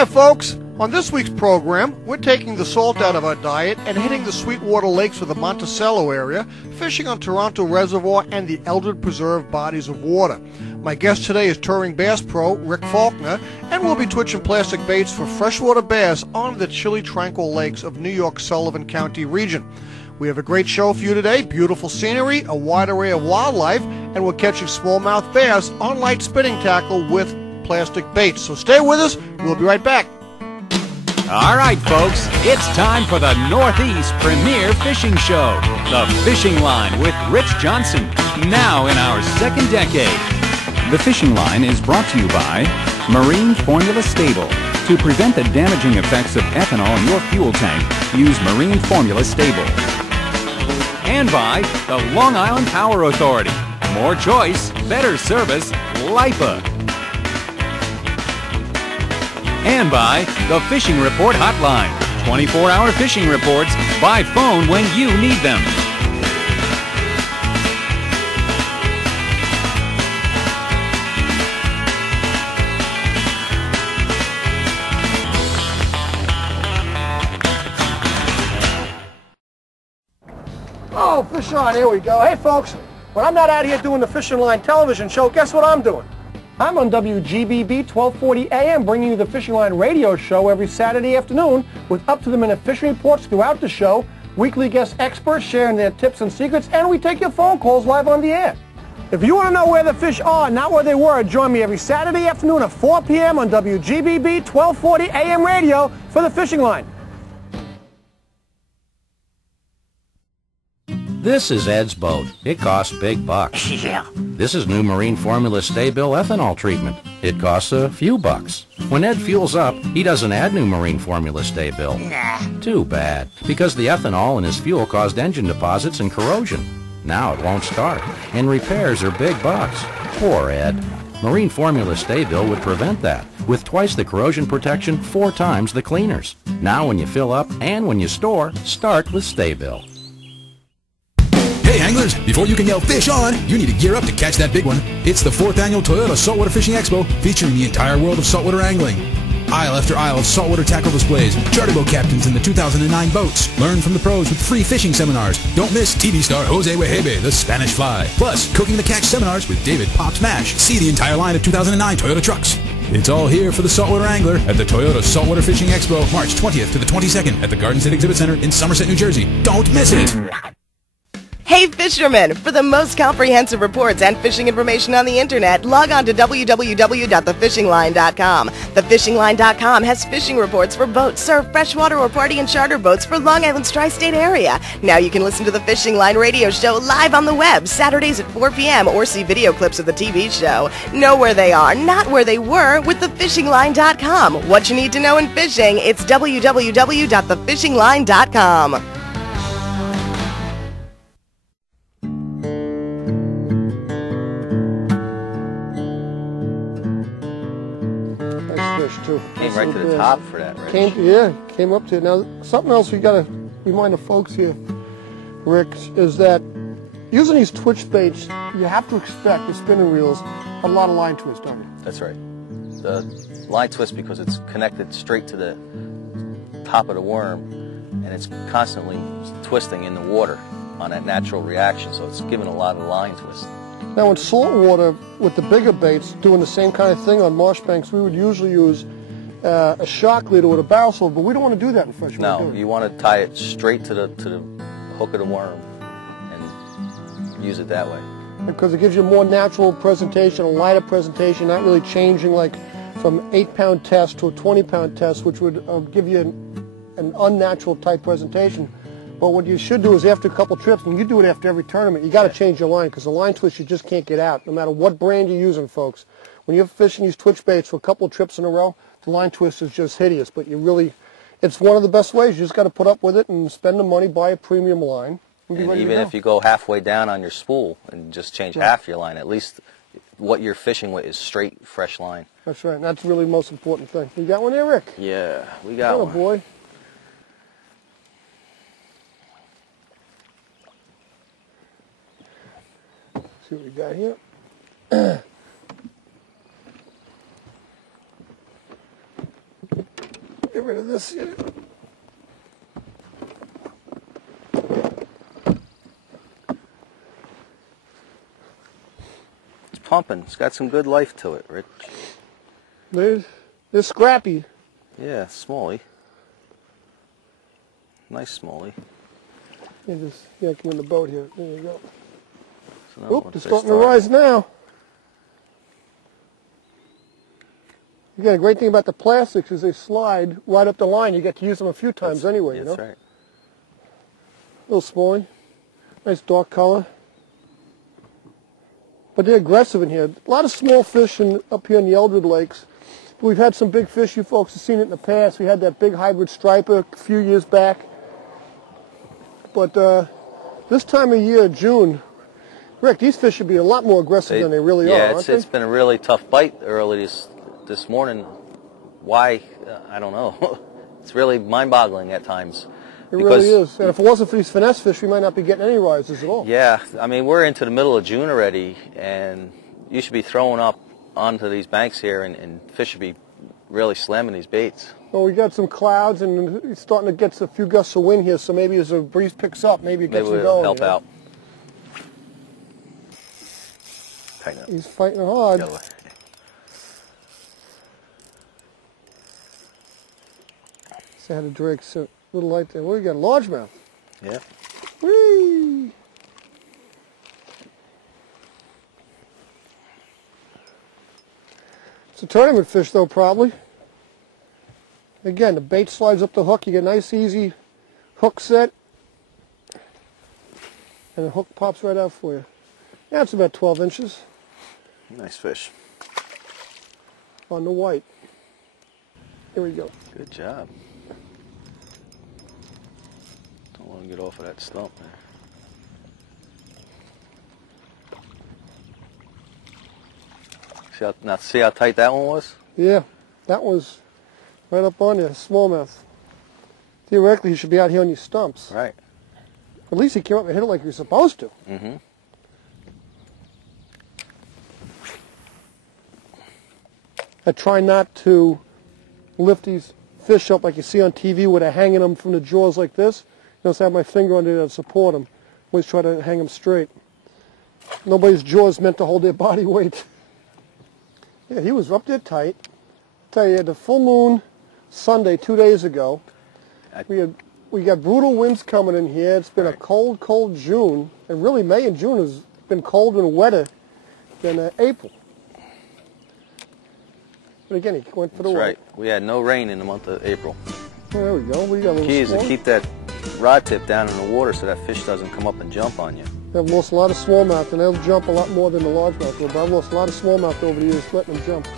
Hiya, folks. On this week's program, we're taking the salt out of our diet and hitting the sweetwater lakes of the Monticello area, fishing on Toronto Reservoir and the Eldred Preserve bodies of water. My guest today is touring bass pro Rick Faulkner, and we'll be twitching plastic baits for freshwater bass on the chilly, tranquil lakes of New York's Sullivan County region. We have a great show for you today, beautiful scenery, a wide array of wildlife, and we're catching smallmouth bass on light spinning tackle with plastic baits. So stay with us, we'll be right back. All right, folks, it's time for the Northeast Premier Fishing Show, The Fishing Line with Rich Johnson, now in our second decade. The Fishing Line is brought to you by Marine Formula Stable. To prevent the damaging effects of ethanol in your fuel tank, use Marine Formula Stable. And by the Long Island Power Authority. More choice, better service, LIPA. And by the Fishing Report Hotline. 24-hour fishing reports by phone when you need them. Oh, fish on, here we go. Hey, folks, when I'm not out here doing the Fishing Line television show, guess what I'm doing? I'm on WGBB 1240 AM bringing you the Fishing Line radio show every Saturday afternoon with up-to-the-minute fishing reports throughout the show, weekly guest experts sharing their tips and secrets, and we take your phone calls live on the air. If you want to know where the fish are, not where they were, join me every Saturday afternoon at 4 p.m. on WGBB 1240 AM radio for the Fishing Line. This is Ed's boat. It costs big bucks. Yeah. This is new Marine Formula Stay-Bill ethanol treatment. It costs a few bucks. When Ed fuels up, he doesn't add new Marine Formula Stay-Bill. Nah. Too bad, because the ethanol in his fuel caused engine deposits and corrosion. Now it won't start, and repairs are big bucks. Poor Ed. Marine Formula Stay-Bill would prevent that, with twice the corrosion protection, 4 times the cleaners. Now when you fill up and when you store, start with Stay-Bill. Hey anglers, before you can yell fish on, you need to gear up to catch that big one. It's the 4th annual Toyota Saltwater Fishing Expo, featuring the entire world of saltwater angling. Aisle after aisle of saltwater tackle displays, charter boat captains in the 2009 boats. Learn from the pros with free fishing seminars. Don't miss TV star Jose Wehebe, the Spanish Fly. Plus, Cooking the Catch seminars with David Pops Mash. See the entire line of 2009 Toyota trucks. It's all here for the saltwater angler at the Toyota Saltwater Fishing Expo, March 20th to the 22nd at the Garden State Exhibit Center in Somerset, New Jersey. Don't miss it! Hey fishermen! For the most comprehensive reports and fishing information on the internet, log on to www.thefishingline.com. Thefishingline.com has fishing reports for boats, surf, freshwater, or party and charter boats for Long Island's tri-state area. Now you can listen to the Fishing Line radio show live on the web, Saturdays at 4 p.m. or see video clips of the TV show. Know where they are, not where they were, with thefishingline.com. What you need to know in fishing, it's www.thefishingline.com. Too. Came right to the top for that, right? Came up to it. Now, something else we got to remind the folks here, Rick, is that using these twitch baits, you have to expect the spinning reels a lot of line twist, don't you? That's right. The line twist, because it's connected straight to the top of the worm, and it's constantly twisting in the water on that natural reaction, so it's giving a lot of line twist. Now in saltwater, with the bigger baits, doing the same kind of thing on marsh banks, we would usually use a shock leader with a barrel sword, but we don't want to do that in freshwater. No, you want to tie it straight to the hook of the worm and use it that way. Because it gives you a more natural presentation, a lighter presentation, not really changing like from 8-pound test to a 20-pound test, which would give you an unnatural type presentation. But what you should do is after a couple trips, and you do it after every tournament, you got to change your line, because the line twist you just can't get out, no matter what brand you're using, folks. When you're fishing these twitch baits for a couple of trips in a row, the line twist is just hideous. But it's one of the best ways. You just got to put up with it and spend the money, buy a premium line. And even if you go halfway down on your spool and just change half your line, at least what you're fishing with is straight, fresh line. That's right, and that's really the most important thing. You got one there, Rick? Yeah, we got one. Oh, boy. See what we got here. rid of this here. It's pumping. It's got some good life to it, Rich. They're scrappy. Yeah, smallie. Nice smallie. You just yank them in the boat here. There you go. So now Oop, once they're they starting to start- rise now. Again, a great thing about the plastics is they slide right up the line. You get to use them a few times anyway, you know? That's right. Little smallie. Nice dark color. But they're aggressive in here. A lot of small fish up here in the Eldred Lakes. We've had some big fish. You folks have seen it in the past. We had that big hybrid striper a few years back. But this time of year, June, Rick, these fish should be a lot more aggressive than they really are, aren't they? It's been a really tough bite early this morning. Why? I don't know. It's really mind-boggling at times. It really is. And if it wasn't for these finesse fish, we might not be getting any rises at all. Yeah, I mean, we're into the middle of June already, and you should be throwing up onto these banks here, and fish should be really slamming these baits. Well, we got some clouds, and it's starting to get a few gusts of wind here, so maybe as the breeze picks up, maybe it gets them Maybe going. it'll help out. Tighten up. He's fighting hard. The other way. So I had to drag a little light there. Well, we got a largemouth. Yeah. Whee! It's a tournament fish, though, probably. Again, the bait slides up the hook. You get a nice, easy hook set. And the hook pops right out for you. Yeah, it's about 12 inches Nice fish. on the white. Here we go. Good job. Don't want to get off of that stump there. See how tight that one was? Yeah, that was right up on there, smallmouth. Theoretically, you should be out here on your stumps. Right. At least he came up and hit it like you're supposed to. Mm-hmm. I try not to lift these fish up like you see on TV where they're hanging them from the jaws like this. You know, so I have my finger under there to support them. Always try to hang them straight. Nobody's jaw is meant to hold their body weight. Yeah, he was up there tight. I tell you, the full moon Sunday 2 days ago, we got brutal winds coming in here. It's been a cold, cold June, and really May and June has been colder and wetter than April. But again, he went for the That's white. right. We had no rain in the month of April. There we go. We got a little Key is to small. keep that rod tip down in the water so that fish doesn't come up and jump on you. I've lost a lot of smallmouth, and they'll jump a lot more than the largemouth will, but I've lost a lot of smallmouth over the years letting them jump.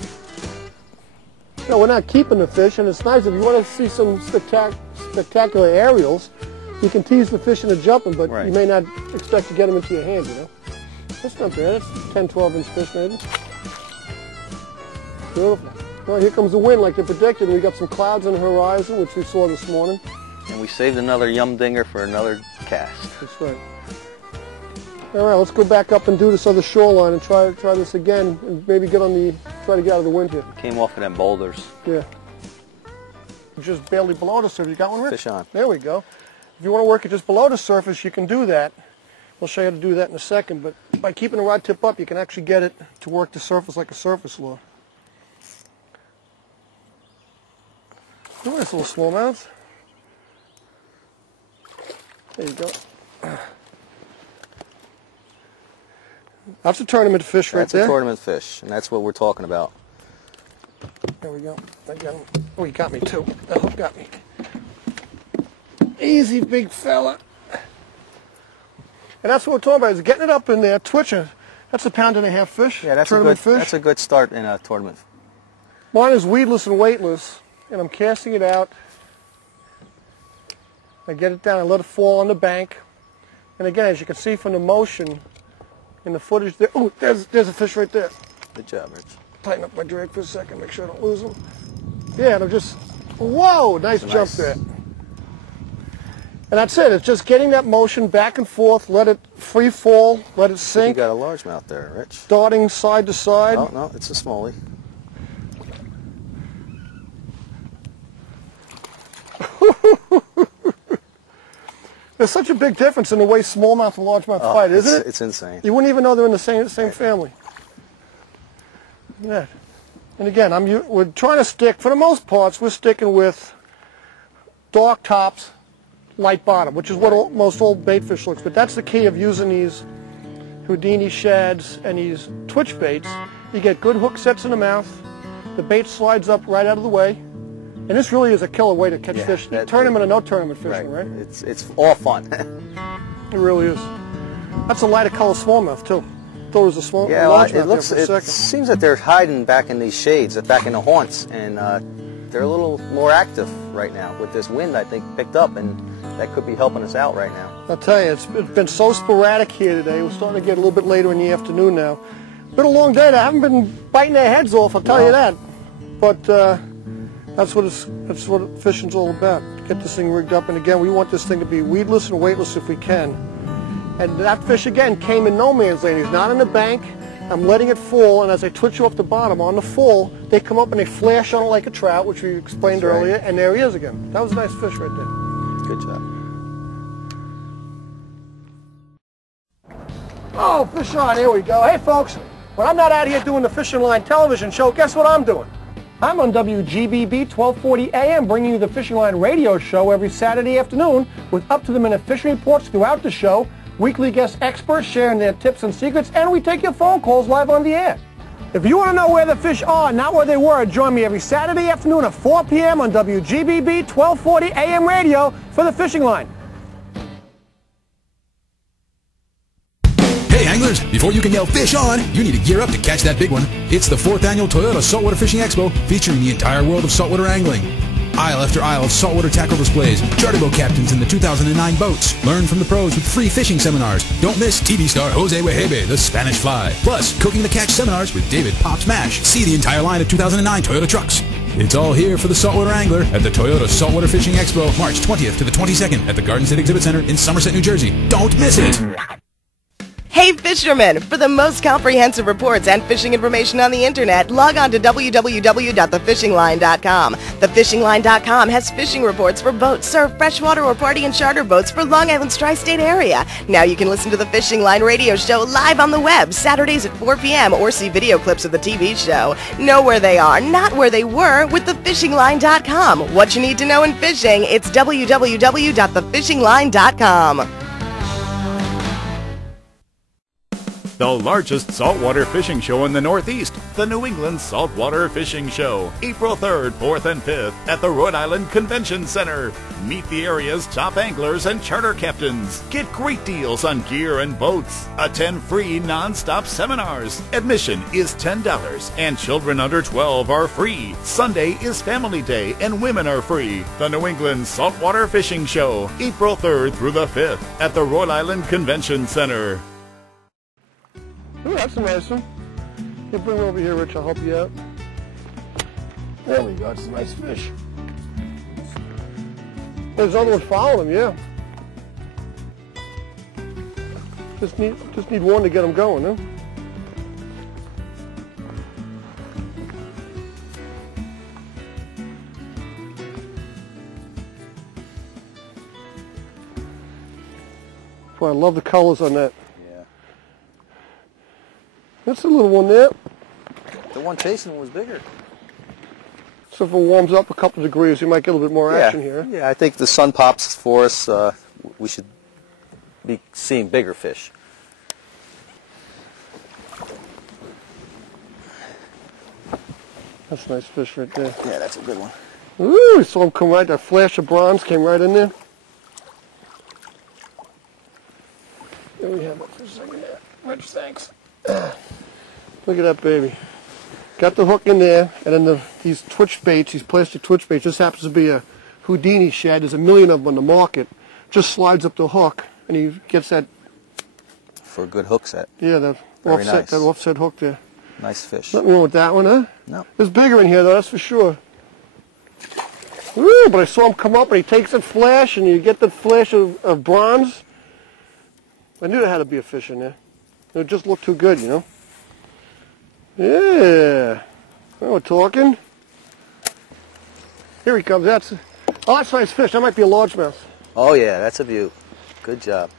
No, we're not keeping the fish, and it's nice if you want to see some spectacular aerials, you can tease the fish into jumping, but Right. you may not expect to get them into your hand, you know. That's not bad. That's 10, 12-inch fish maybe. Beautiful. Well, here comes the wind like they predicted. We got some clouds on the horizon, which we saw this morning. And we saved another yum dinger for another cast. That's right. All right, let's go back up and do this other shoreline and try this again, and maybe try to get out of the wind here. Came off of them boulders. Yeah. Just barely below the surface. You got one, Rich? Fish on. There we go. If you want to work it just below the surface, you can do that. We'll show you how to do that in a second, but by keeping the rod tip up, you can actually get it to work the surface like a surface lure. Nice little smallmouth. There you go. That's a tournament fish right That's there. a tournament fish, and that's what we're talking about. There we go. I got him. Oh, he got me too. That hook got me. Easy, big fella. And that's what we're talking about, is getting it up in there, twitching. That's 1.5 pound fish. Yeah, tournament fish. That's a good start in a tournament. Mine is weedless and weightless, and I'm casting it out. I get it down, I let it fall on the bank. And again, as you can see from the motion in the footage there, oh, there's a fish right there. Good job, Rich. Tighten up my drag for a second, make sure I don't lose him. Yeah, and I'm just, whoa, nice jump Nice. there. And that's it, it's just getting that motion back and forth, let it free fall, let it You sink, got a largemouth there, Rich. darting side to side. Oh, no, it's a smallie. There's such a big difference in the way smallmouth and largemouth fight, isn't it? It's insane. You wouldn't even know they're in the same family. Yeah. And again, we're trying to stick, for the most parts, we're sticking with dark tops, light bottom, which is what most old bait fish looks. But that's the key of using these Houdini shads and these twitch baits. You get good hook sets in the mouth. The bait slides up right out of the way. And this really is a killer way to catch fish. Tournament or no tournament fishing, right? It's all fun. It really is. That's a lighter color smallmouth too. Thought it was a small. Yeah, well, it seems that they're hiding back in these shades, back in the haunts, and they're a little more active right now with this wind. I think picked up, and that could be helping us out right now. I'll tell you, it's been so sporadic here today. We're starting to get a little bit later in the afternoon now. Been a long day. I haven't been biting their heads off. I'll tell you that. But that's what fishing's all about. Get this thing rigged up, and again, we want this thing to be weedless and weightless if we can. And that fish again came in no man's land. He's not in the bank. I'm letting it fall, and as I twitch you off the bottom on the fall, they come up and they flash on it like a trout, which we explained earlier, and there he is again. That was a nice fish right there. Good job. Oh, fish on, here we go. Hey folks, when I'm not out here doing the Fishing Line television show, guess what I'm doing? I'm on WGBB 1240 AM bringing you the Fishing Line radio show every Saturday afternoon with up-to-the-minute fishing reports throughout the show, weekly guest experts sharing their tips and secrets, and we take your phone calls live on the air. If you want to know where the fish are, not where they were, join me every Saturday afternoon at 4 p.m. on WGBB 1240 AM radio for the Fishing Line. Hey anglers, before you can yell fish on, you need to gear up to catch that big one. It's the 4th annual Toyota Saltwater Fishing Expo featuring the entire world of saltwater angling. Aisle after aisle of saltwater tackle displays, charter boat captains in the 2009 boats. Learn from the pros with free fishing seminars. Don't miss TV star Jose Wehebe, the Spanish Fly. Plus, Cooking the Catch seminars with David Pops Mash. See the entire line of 2009 Toyota trucks. It's all here for the saltwater angler at the Toyota Saltwater Fishing Expo, March 20th to the 22nd at the Garden State Exhibit Center in Somerset, New Jersey. Don't miss it! Hey fishermen! For the most comprehensive reports and fishing information on the internet, log on to www.thefishingline.com. Thefishingline.com has fishing reports for boats, surf, freshwater, or party and charter boats for Long Island's tri-state area. Now you can listen to the Fishing Line radio show live on the web, Saturdays at 4 p.m. or see video clips of the TV show. Know where they are, not where they were, with thefishingline.com. What you need to know in fishing, it's www.thefishingline.com. The largest saltwater fishing show in the Northeast, the New England Saltwater Fishing Show, April 3rd, 4th, and 5th at the Rhode Island Convention Center. Meet the area's top anglers and charter captains. Get great deals on gear and boats. Attend free non-stop seminars. Admission is $10 and children under 12 are free. Sunday is Family Day and women are free. The New England Saltwater Fishing Show, April 3rd through the 5th at the Rhode Island Convention Center. Ooh, that's a nice one. You bring it over here, Rich. I'll help you out. There we go. It's a nice fish. There's another one following him, yeah. Just need one to get him going, huh? Boy, I love the colors on that. That's a little one there. The one chasing was bigger. So if it warms up a couple degrees, you might get a little bit more action here. Yeah, I think the sun pops for us. We should be seeing bigger fish. That's a nice fish right there. Yeah, that's a good one. Ooh, we saw him come right, that flash of bronze came right in there. There we have it for a second there. Rich, thanks. Look at that baby. Got the hook in there, and then these twitch baits, these plastic twitch baits, this happens to be a Houdini shad. There's a million of them on the market. Just slides up the hook, and he gets that... For a good hook set. Yeah, that offset hook there. Nice fish. Nothing wrong with that one, huh? No. There's bigger in here, though, that's for sure. Ooh, but I saw him come up, and he takes that flash, and you get the flash of bronze. I knew there had to be a fish in there. It just looked too good, you know. Yeah. Well, we're talking. Here he comes. That's a nice fish. That might be a largemouth. Oh, yeah, that's a beaut. Good job.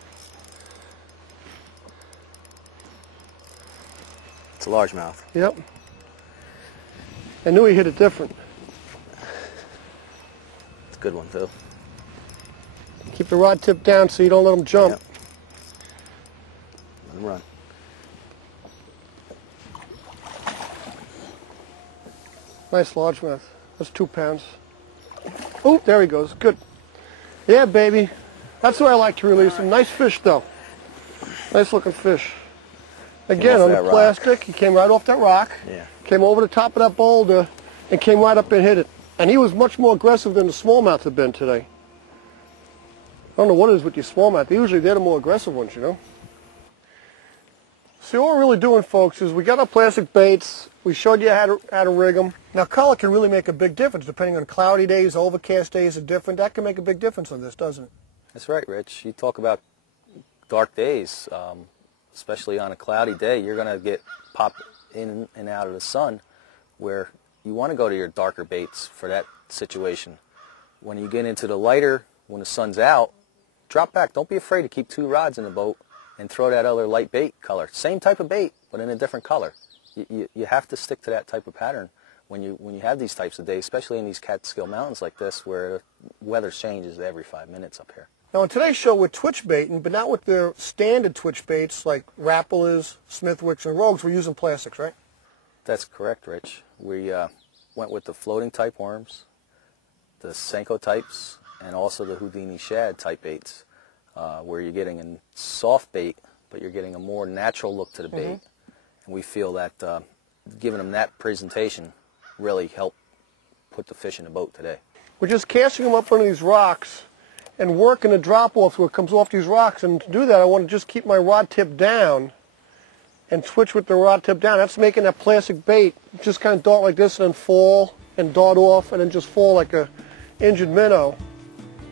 It's a largemouth. Yep. I knew he hit it different. It's a good one, too. Keep the rod tip down so you don't let him jump. Yep. Let him run. Nice largemouth. That's 2 pounds. Oh, there he goes. Good. Yeah, baby. That's what I like to release him. Nice fish, though. Nice looking fish. Again, on the plastic, he came right off that rock. Yeah. Came over the top of that boulder and came right up and hit it. And he was much more aggressive than the smallmouth had been today. I don't know what it is with your smallmouth. Usually they're the more aggressive ones, you know. See, what we're really doing, folks, is we got our plastic baits. We showed you how to rig them. Now, color can really make a big difference depending on cloudy days, overcast days are different. That can make a big difference on this, doesn't it? That's right, Rich. You talk about dark days, especially on a cloudy day. You're going to get popped in and out of the sun, where you want to go to your darker baits for that situation. When you get into the lighter, when the sun's out, drop back. Don't be afraid to keep 2 rods in the boat and throw that other light bait color. Same type of bait, but in a different color. You have to stick to that type of pattern when you have these types of days, especially in these Catskill Mountains like this, where the weather changes every 5 minutes up here. Now, on today's show, we're twitch baiting, but not with the standard twitch baits like Rappalas, Smithwicks, and Rogues. We're using plastics, right? That's correct, Rich. We went with the floating type worms, the Senko types, and also the Houdini shad type baits, where you're getting a soft bait, but you're getting a more natural look to the bait. And we feel that giving them that presentation really helped put the fish in the boat today. We're just casting them up under these rocks and working the drop-offs where it comes off these rocks. And to do that, I want to just keep my rod tip down and twitch with the rod tip down. That's making that plastic bait just kind of dart like this and then fall and dart off and then just fall like a injured minnow.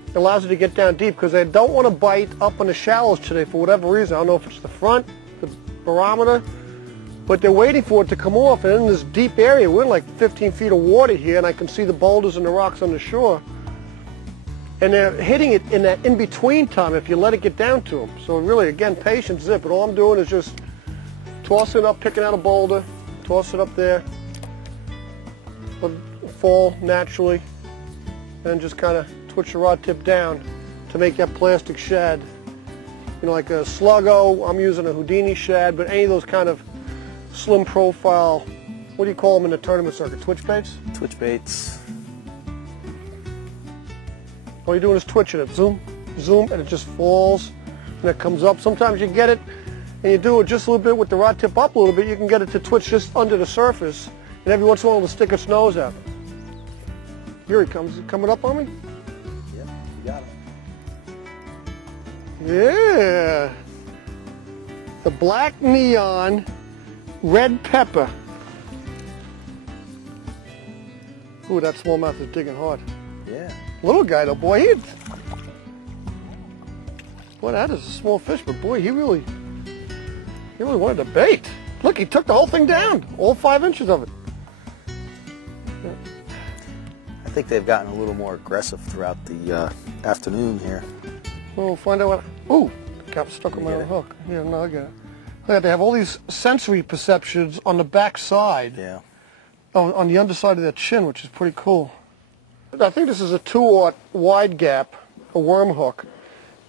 It allows it to get down deep because they don't want to bite up on the shallows today for whatever reason. I don't know if it's the front, the barometer, but they're waiting for it to come off. And in this deep area, we're in like 15 feet of water here, and I can see the boulders and the rocks on the shore. And they're hitting it in that in-between time if you let it get down to them. So really, again, patience is it. But all I'm doing is just tossing it up, picking out a boulder, toss it up there, let it fall naturally, and just kind of twitch the rod tip down to make that plastic shad. You know, like a sluggo, I'm using a Houdini shad, but any of those kind of slim profile, what do you call them in the tournament circuit, twitch baits? Twitch baits. All you're doing is twitching it, zoom, zoom, and it just falls, and it comes up. Sometimes you get it, and you do it just a little bit with the rod tip up a little bit, you can get it to twitch just under the surface, and every once in a while it'll stick its nose out. Here he comes, coming up on me? Yeah, you got it. Yeah. The black neon red pepper. Ooh, that smallmouth is digging hard. Yeah. Little guy though, boy, boy, that is a small fish, but boy, he really wanted to bait. Look, he took the whole thing down, all 5 inches of it. I think they've gotten a little more aggressive throughout the afternoon here. We'll find out what. Ooh, got stuck on my own hook. Yeah, no, I get it. Look at, they have all these sensory perceptions on the back side. Yeah. On the underside of their chin, which is pretty cool. I think this is a 2/0 wide gap, a worm hook.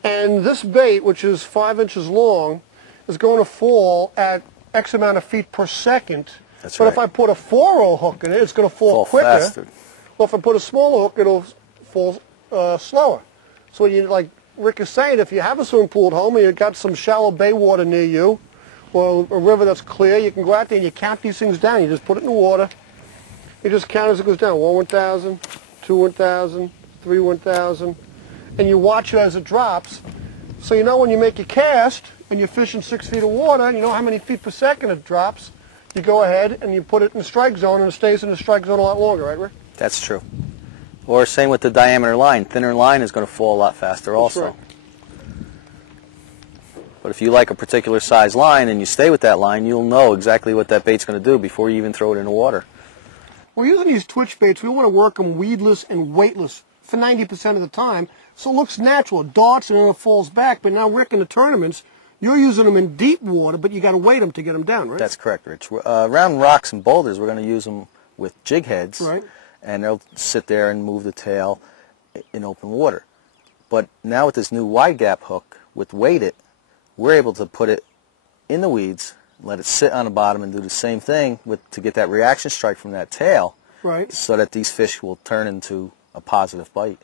And this bait, which is 5 inches long, is going to fall at X amount of feet per second. That's but right. if I put a 4/0 hook in it, it's going to fall quicker. Faster. Well, if I put a smaller hook, it'll fall slower. So you, like Rick is saying, if you have a swimming pool at home and you've got some shallow bay water near you, or a river that's clear, you can go out there and you count these things down. You just put it in the water. You just count as it goes down. 1 1,000, 2 1,000, 3 1,000. And you watch it as it drops. So you know when you make your cast and you're fishing 6 feet of water, and you know how many feet per second it drops, you go ahead and you put it in the strike zone, and it stays in the strike zone a lot longer, right, Rick? That's true. Or same with the diameter line. Thinner line is going to fall a lot faster also. Right. But if you like a particular size line and you stay with that line, you'll know exactly what that bait's going to do before you even throw it in the water. We're using these twitch baits. We want to work them weedless and weightless for 90% of the time. So it looks natural. It darts and then it falls back. But now, Rick, in the tournaments, you're using them in deep water, but you got to weight them to get them down, right? That's correct, Rich. Around rocks and boulders, we're going to use them with jig heads, right? And they'll sit there and move the tail in open water. But now with this new wide gap hook with weighted, we're able to put it in the weeds, let it sit on the bottom, and do the same thing to get that reaction strike from that tail, right? So that these fish will turn into a positive bite.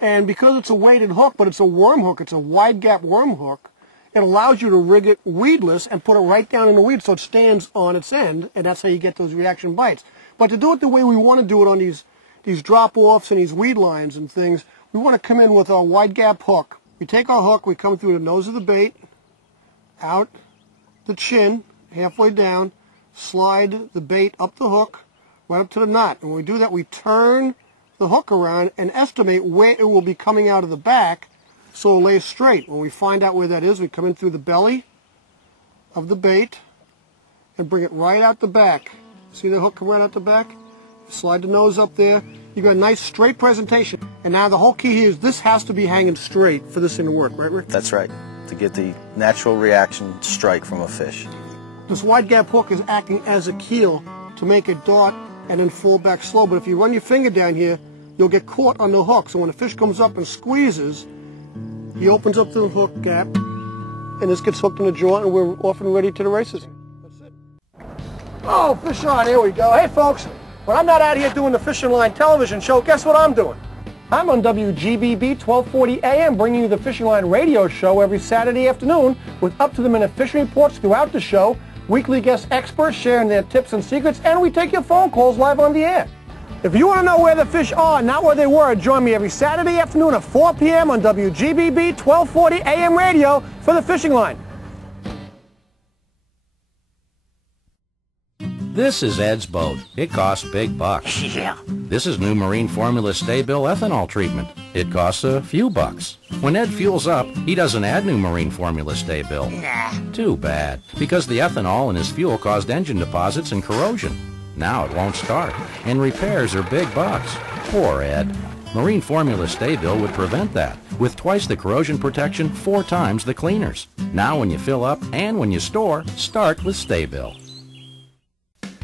And because it's a weighted hook, but it's a worm hook, it's a wide gap worm hook, it allows you to rig it weedless and put it right down in the weed so it stands on its end, and that's how you get those reaction bites. But to do it the way we want to do it on these drop-offs and these weed lines and things, we want to come in with a wide gap hook. We take our hook, we come through the nose of the bait, out the chin, halfway down, slide the bait up the hook, right up to the knot. And when we do that, we turn the hook around and estimate where it will be coming out of the back so it lays straight. When we find out where that is, we come in through the belly of the bait and bring it right out the back. See the hook come right out the back? Slide the nose up there. You got a nice straight presentation. And now the whole key here is this has to be hanging straight for this thing to work, right, Rick? That's right, to get the natural reaction strike from a fish. This wide gap hook is acting as a keel to make it dart and then fall back slow. But if you run your finger down here, you'll get caught on the hook. So when the fish comes up and squeezes, he opens up the hook gap, and this gets hooked in the jaw, and we're off and ready to the races. That's it. Oh, fish on, here we go. Hey, folks, when I'm not out here doing the Fishing Line television show, guess what I'm doing? I'm on WGBB 1240 AM, bringing you the Fishing Line radio show every Saturday afternoon with up-to-the-minute fishing reports throughout the show, weekly guest experts sharing their tips and secrets, and we take your phone calls live on the air. If you want to know where the fish are, not where they were, join me every Saturday afternoon at 4 p.m. on WGBB 1240 AM radio for the Fishing Line. This is Ed's boat. It costs big bucks. Yeah. This is new Marine Formula Stay-Bill ethanol treatment. It costs a few bucks. When Ed fuels up, he doesn't add new Marine Formula Stay-Bill. Nah. Too bad, because the ethanol in his fuel caused engine deposits and corrosion. Now it won't start, and repairs are big bucks. Poor Ed. Marine Formula Stay-Bill would prevent that, with twice the corrosion protection, 4 times the cleaners. Now when you fill up and when you store, start with Stay-Bill.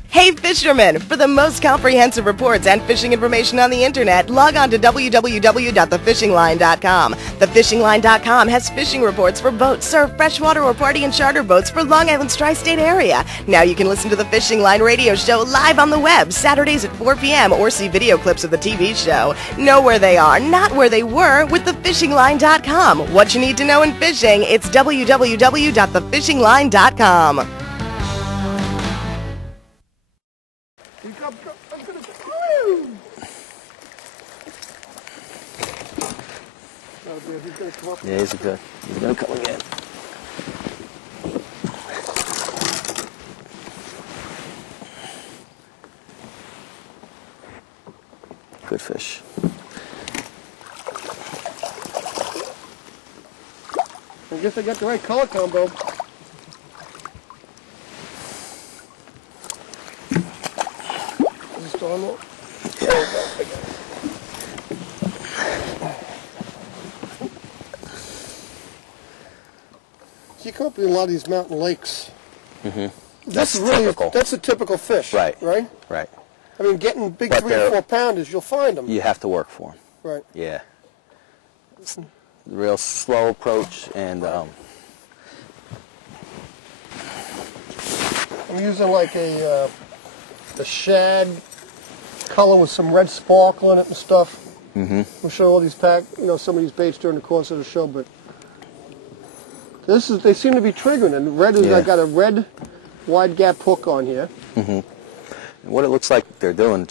Hey fishermen! For the most comprehensive reports and fishing information on the internet, log on to www.thefishingline.com. Thefishingline.com has fishing reports for boats, surf, freshwater, or party and charter boats for Long Island's tri-state area. Now you can listen to the Fishing Line radio show live on the web, Saturdays at 4 p.m. or see video clips of the TV show. Know where they are, not where they were, with thefishingline.com. What you need to know in fishing, it's www.thefishingline.com. Yeah, he's good. He's going to come again. Good fish. I guess I got the right color combo. Is this storm? Yeah. You come up in a lot of these mountain lakes. Mm-hmm. That's really typical. That's a typical fish, right? Right. Right. I mean, getting big 3 or 4 pounders, you'll find them. You have to work for them. Right. Yeah. It's a real slow approach, and I'm using like a shad color with some red sparkle in it and stuff. Mm-hmm. We'll show all these some of these baits during the course of the show, but they seem to be triggering, and red is, I got a red wide gap hook on here. Mm-hmm. And what it looks like they're doing,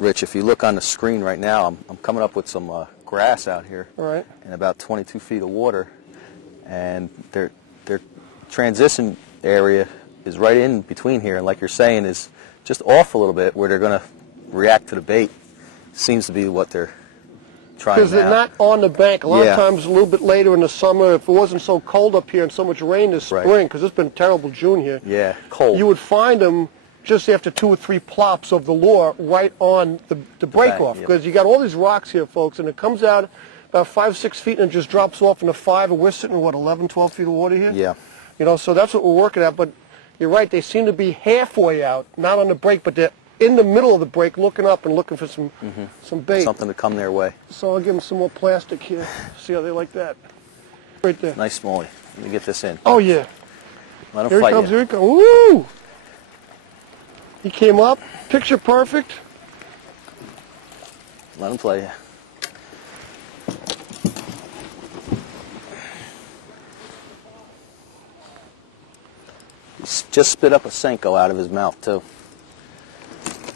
Rich, if you look on the screen right now, I'm coming up with some grass out here. All right. In about 22 feet of water, and their transition area is right in between here, and like you're saying, is just off a little bit where they're going to react to the bait. Seems to be what they're trying. Because they're not on the bank. A lot of times, a little bit later in the summer, if it wasn't so cold up here and so much rain this spring, because it's been a terrible June here. Yeah, cold. You would find them just after 2 or 3 plops of the lure right on the break off, because you got all these rocks here, folks, and it comes out about 5, 6 feet and it just drops off into 5, and we're sitting in, what, 11, 12 feet of water here? Yeah. You know, so that's what we're working at, but you're right, they seem to be halfway out, not on the break, but they're in the middle of the break looking up and looking for some bait. Something to come their way. So I'll give them some more plastic here, see how they like that. Right there. Nice smallie. Let me get this in. Oh, yeah. Let him Here he fight comes, you. here he comes. Woo! He came up, picture perfect. Let him play you. He just spit up a Senko out of his mouth, too.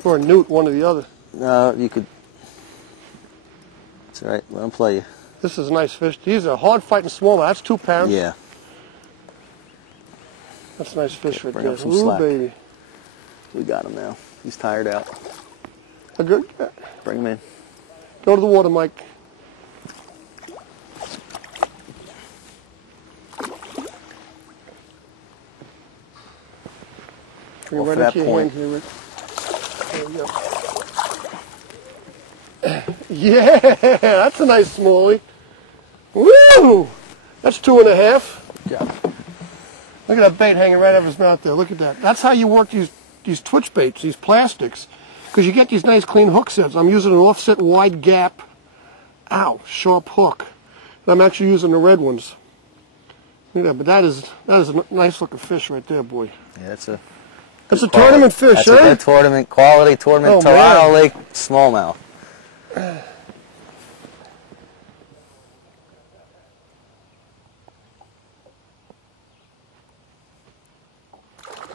Or a newt, one or the other. No, you could... It's all right. Let him play you. This is a nice fish. These are hard fighting smallmouth. That's 2 pounds. Yeah. That's a nice fish right Bring there. up some Ooh, slack. baby. We got him now. He's tired out. A good. Bring him in. Go to the water, Mike. Bring it Off right that into your point. hand here, Rick. There we go. Yeah, that's a nice smallie. Woo! That's 2.5. Yeah. Look at that bait hanging right out of his mouth there. Look at that. That's how you work these twitch baits, these plastics, because you get these nice clean hook sets. I'm using an offset wide gap, sharp hook. And I'm actually using the red ones. Look at that. But that is a nice looking fish right there, boy. Yeah, that's a tournament fish, that's huh? a good tournament, quality tournament, Toronto man. Lake smallmouth.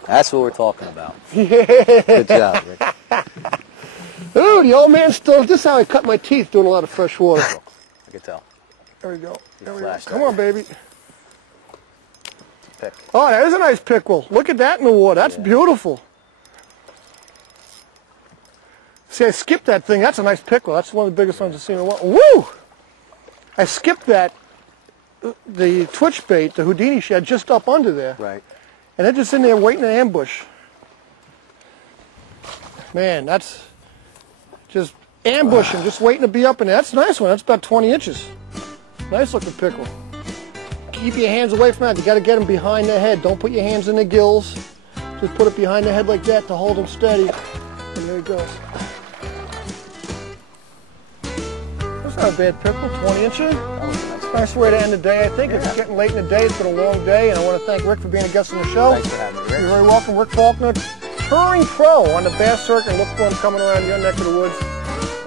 That's what we're talking about. Yeah. Good job, Rick. Ooh, the old man still. This is how I cut my teeth doing a lot of fresh water. I can tell. There we go. There we go. flashed Come that. on, baby. Pick. Oh, there's a nice pickerel. Look at that in the water. That's beautiful. See, I skipped that thing. That's a nice pickerel. That's one of the biggest ones I've seen in a while. Woo! I skipped that, the twitch bait, the Houdini shed, just up under there. Right. And they're just in there waiting to ambush. Man, that's just ambushing, just waiting to be up in there. That's a nice one. That's about 20 inches. Nice looking pickerel. Keep your hands away from that. You got to get them behind their head. Don't put your hands in the gills. Just put it behind the head like that to hold them steady. And there you go. That's not a bad pickerel, 20 inches. Nice way to end the day, I think. It's getting late in the day. It's been a long day, and I want to thank Rick for being a guest on the show. Thanks for having me, Rick. You're very welcome. Rick Faulkner, touring pro on the Bass Circuit. Look for him coming around your neck of the woods.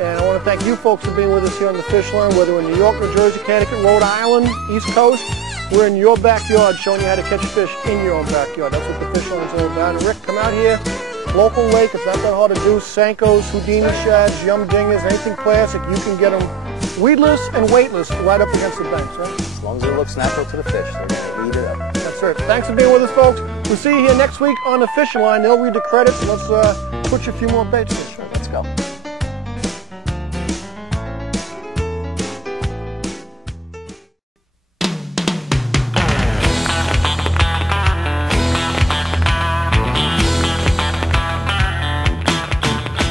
And I want to thank you folks for being with us here on the Fish Line, whether in New York, New Jersey, Connecticut, Rhode Island, East Coast. We're in your backyard showing you how to catch fish in your own backyard. That's what the Fish Line's all about. And Rick, come out here. Local lake, it's not that hard to do. Sankos, Houdini shads, yum dingers, anything plastic, you can get them weedless and weightless right up against the banks, right? As long as it looks natural to the fish, they're going to eat it up. That's right. Thanks for being with us, folks. We'll see you here next week on the Fishing Line. They'll read the credits, and let's put you a few more baits fish. Right? Let's go.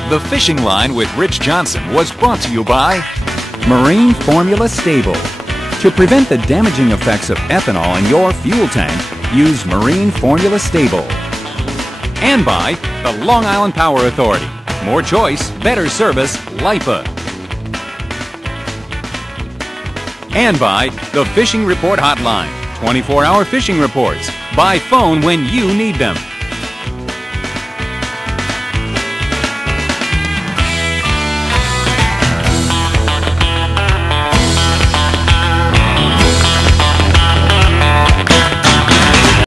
The Fishing Line with Rich Johnson was brought to you by Marine Formula Stable. To prevent the damaging effects of ethanol in your fuel tank, use Marine Formula Stable. And by the Long Island Power Authority. More choice, better service, LIPA. And by the Fishing Report Hotline. 24-hour fishing reports. By phone when you need them.